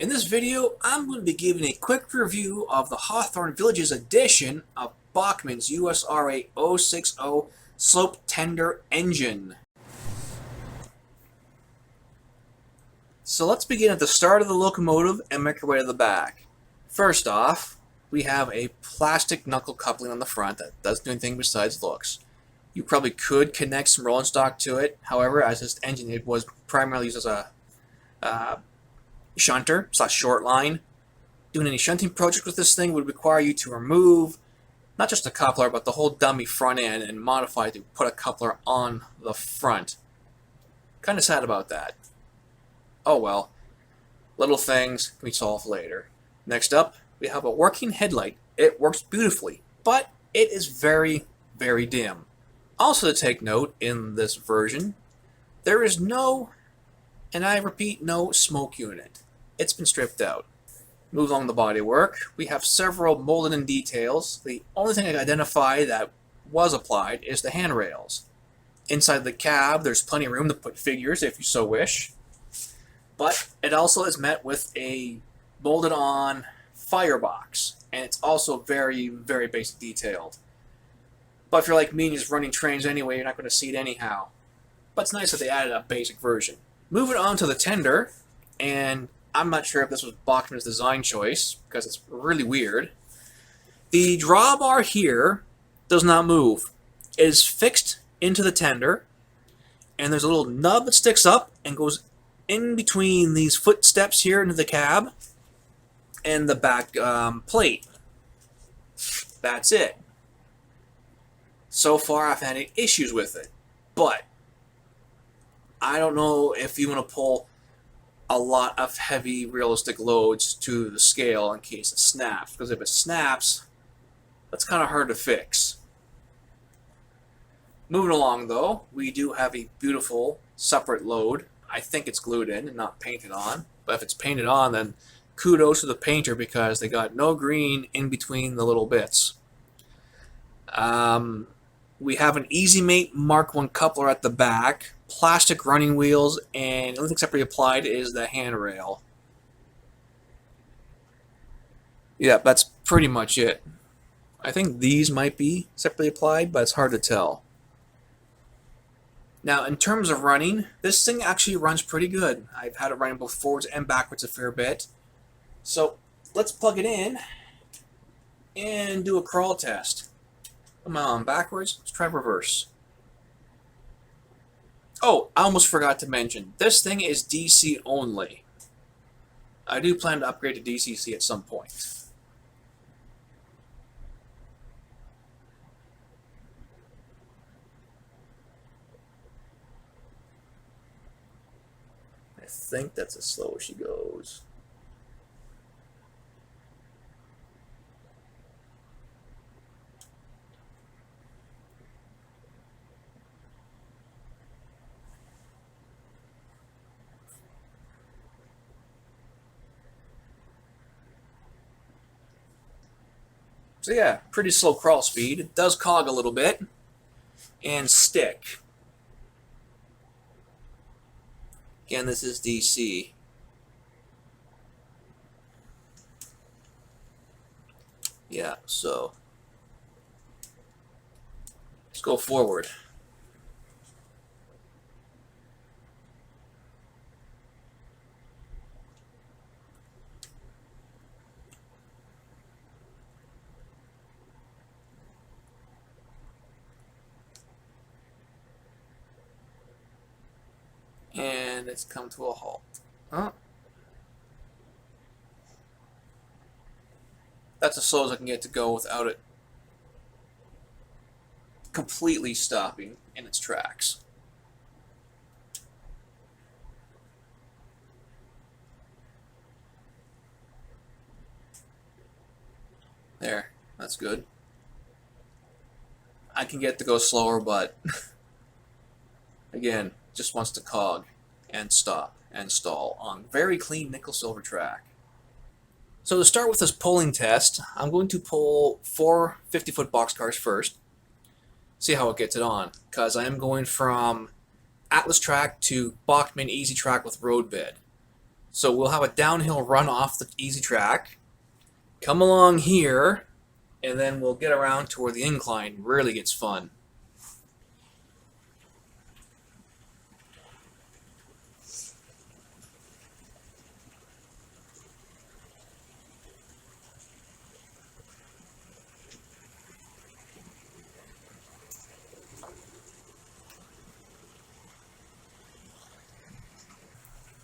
In this video, I'm going to be giving a quick review of the Hawthorn Village's edition of Bachmann's USRA 060 Slope Tender Engine. So let's begin at the start of the locomotive and make our way to the back. First off, we have a plastic knuckle coupling on the front that doesn't do anything besides looks. You probably could connect some rolling stock to it. However, as this engine, it was primarily used as a shunter / short line. Doing any shunting project with this thing would require you to remove not just the coupler, but the whole dummy front end and modify it to put a coupler on the front. Kind of sad about that. Oh well, little things can be solved later. Next up, we have a working headlight. It works beautifully, but it is very, very dim. Also to take note, in this version, there is no, and I repeat, no smoke unit. It's been stripped out. Move along the bodywork. We have several molded in details. The only thing I can identify that was applied is the handrails. Inside the cab, there's plenty of room to put figures if you so wish. But it also is met with a molded on firebox, and it's also very, very basic detailed. But if you're like me and just running trains anyway, you're not going to see it anyhow. But it's nice that they added a basic version. Moving on to the tender, and I'm not sure if this was Bachmann's design choice, because it's really weird. The drawbar here does not move. It is fixed into the tender, and there's a little nub that sticks up and goes in between these footsteps here into the cab and the back plate. That's it. So far, I've had any issues with it, but I don't know if you want to pull a lot of heavy realistic loads to the scale in case it snaps, because if it snaps, that's kind of hard to fix. Moving along though, we do have a beautiful separate load. I think it's glued in and not painted on, but if it's painted on, then kudos to the painter because they got no green in between the little bits. We have an Easy Mate Mark I coupler at the back, plastic running wheels, and the only thing separately applied is the handrail. Yeah, that's pretty much it. I think these might be separately applied, but it's hard to tell. Now, in terms of running, this thing actually runs pretty good. I've had it running both forwards and backwards a fair bit. So, let's plug it in and do a crawl test. Come on, backwards. Let's try reverse. Oh, I almost forgot to mention, this thing is DC only. I do plan to upgrade to DCC at some point. I think that's as slow as she goes. So yeah, pretty slow crawl speed. It does cog a little bit and stick. Again, this is DC. Yeah, so let's go forward. And it's come to a halt. Huh? That's as slow as I can get to go without it completely stopping in its tracks. There, that's good. I can get to go slower, but again, just wants to cog and stop and stall on very clean nickel silver track. So to start with this pulling test, I'm going to pull 4 50-foot boxcars first, see how it gets it on, because I am going from Atlas track to Bachmann easy track with road bed. So we'll have a downhill run off the easy track, come along here, and then we'll get around to where the incline really gets fun.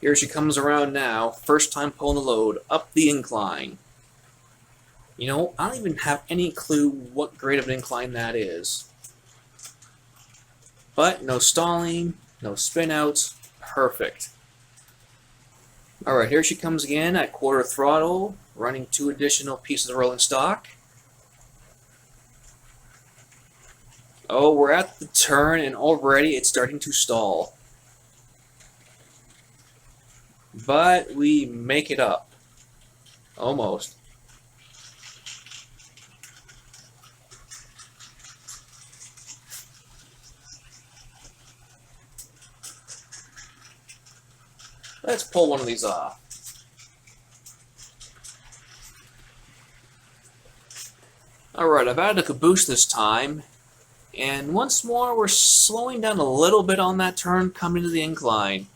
Here she comes around now, first time pulling the load up the incline. You know, I don't even have any clue what grade of an incline that is. But no stalling, no spin outs, perfect. Alright, here she comes again at quarter throttle, running 2 additional pieces of rolling stock. Oh, we're at the turn and already it's starting to stall. But we make it up. Almost. Let's pull one of these off. Alright, I've added a caboose this time. And once more, we're slowing down a little bit on that turn coming to the incline.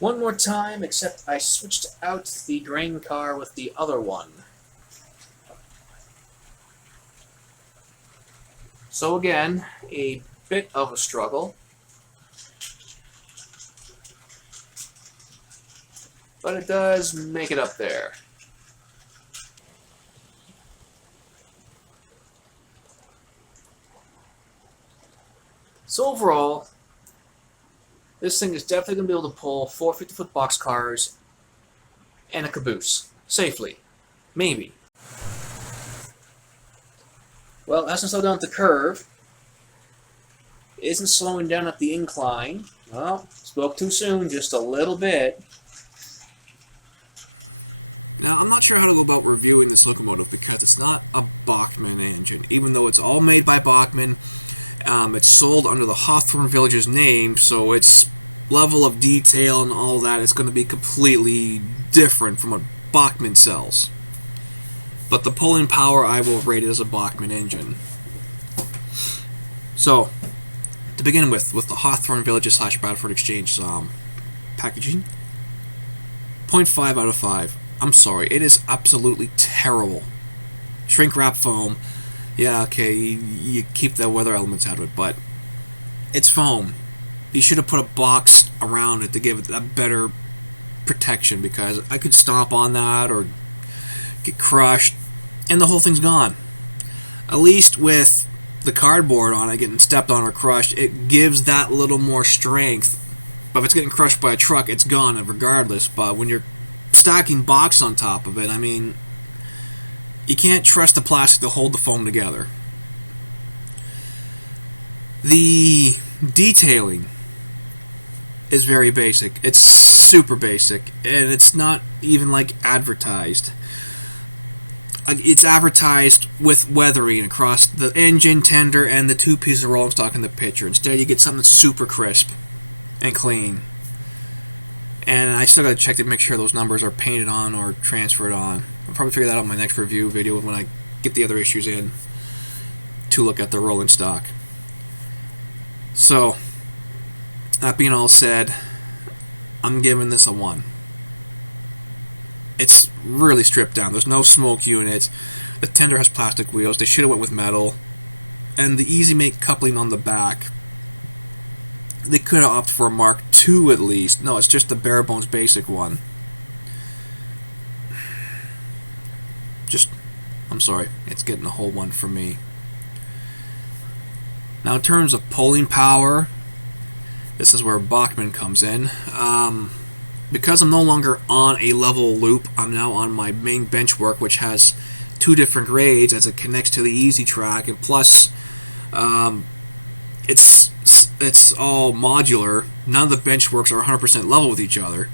One more time, except I switched out the grain car with the other one. So again, a bit of a struggle. But it does make it up there. So overall, this thing is definitely going to be able to pull 4 50-foot boxcars and a caboose. Safely. Maybe. Well, it hasn't slowed down at the curve. It isn't slowing down at the incline. Well, spoke too soon, just a little bit. Now, I'm not sure how to go about reviewing this locomotive because it's not a Bachmann engine. Even though it's all made by Bachmann, it's sold under the Hawthorn Village's name, so its level of detail and all that is going to be completely different from what Bachmann sells. But the pulling power I will rate it as a Bachmann engine. So, to begin with the Hawthorn Village / Bradford Exchange packaging, 0.5 out of 5. I'm sorry, it is absolutely terrible. Shrink wrap foam. Yeah, okay, you keep the weather elements out of it, but it's foam. You should have put a box around it to give it that better protection, because I could stomp on that or get crushed, and the whole thing's gone. At least with the cardboard on it getting stepped on or crushed, it gives that little more strength. But if it's getting crushed by a truck, it's gone regardless. But when you're stacking box on top of it, I mean, you can't trust the plastic to hold the foam together. The detailing is very basic. It's super basic, and it's not even like advertised. It's advertised with weathering across the engine, tender, and the 2 pieces of rolling stock in the picture. Instead, you get something that's super crisp and clean. And I still gotta check to make sure those numbers are painted on or transferred on. I'll probably figure that out in my next review video when I get the other issues in to look at the rolling stock. So, that being all said, I'm giving this a 1. It's really stripped down. There's no smoke unit. The tender has plastic wheels. They should have went with metal. And the Easy Make coupling on the back, they could have opted for a Mark II at least. No, it's just the bare bones basic one. I'm sorry, it's getting a whole 1 from me. Now in terms of pulling power, this is where Bachmann comes in. Because I'm no longer on a level loop, I'm now on my main bench work, which has 2 different grades as it connects to the easy track, and plus it's all modular. None of the bench works are 100% level with each other.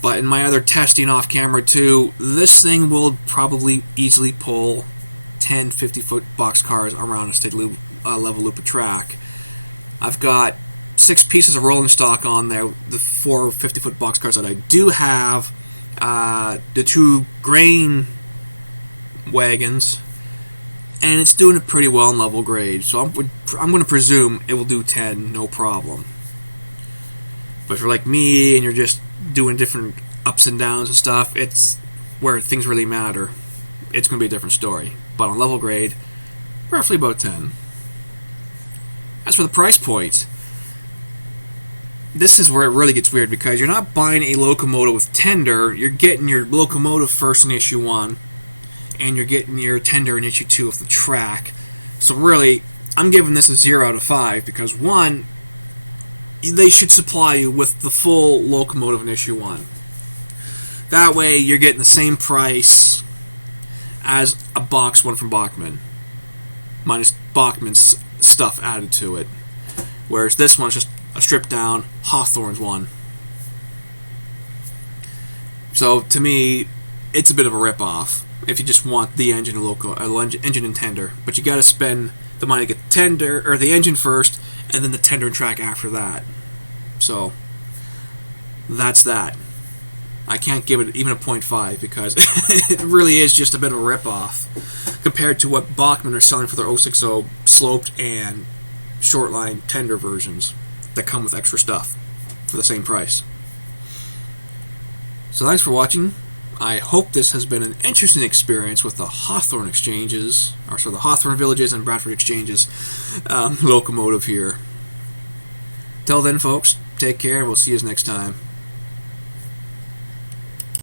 But in my other testing off camera too, this thing will probably easily pull 10 50-foot boxcars around a steady level loop of track. I've got 6 pieces of rolling stock on there, the 4 50-foot boxcars that I do have, the 2 grain wagons, and it's doing it pretty well in level grade, so I'm going to presume it will do 10 no problem. But if you're like me and you're just doing different ups and downs and stuff, it's where things really matter. It's going to be a different story. But on level grade, roughly about 10. As for the price point, this is where it really gets weird, because you're not buying a locomotive with tender, you're getting your locomotive first in issue 1, and you're getting your tender in issue 2 of the track. So really, I'm giving this a 0 out of 5, because 1, they should supply you with the full locomotive in issue 1. That way you're getting the same price as a box one from Bachmann, minus Bachmann's stuff added to it. Whereas this one's just a stripped down Hawthorn's one. So to me, it's a bit of a rip-off if you just want the engine engine and tender. But you got to spend the money to get the tender, or the engine first, and then the tender and track after that. So that's that. I can't give it even a 0.5 because it really is just a bit of a rip-off compared to what Bachmann are selling for their 060 sloped and short line tender versions that come with extra stuff for the same price. So thanks for watching. I hope this has been an interesting experience with the Hawthorn exchanges, or so the Hawthorn Villages and Bradford exchanges locomotive here. Till then, folks, take care, and we'll see you next time.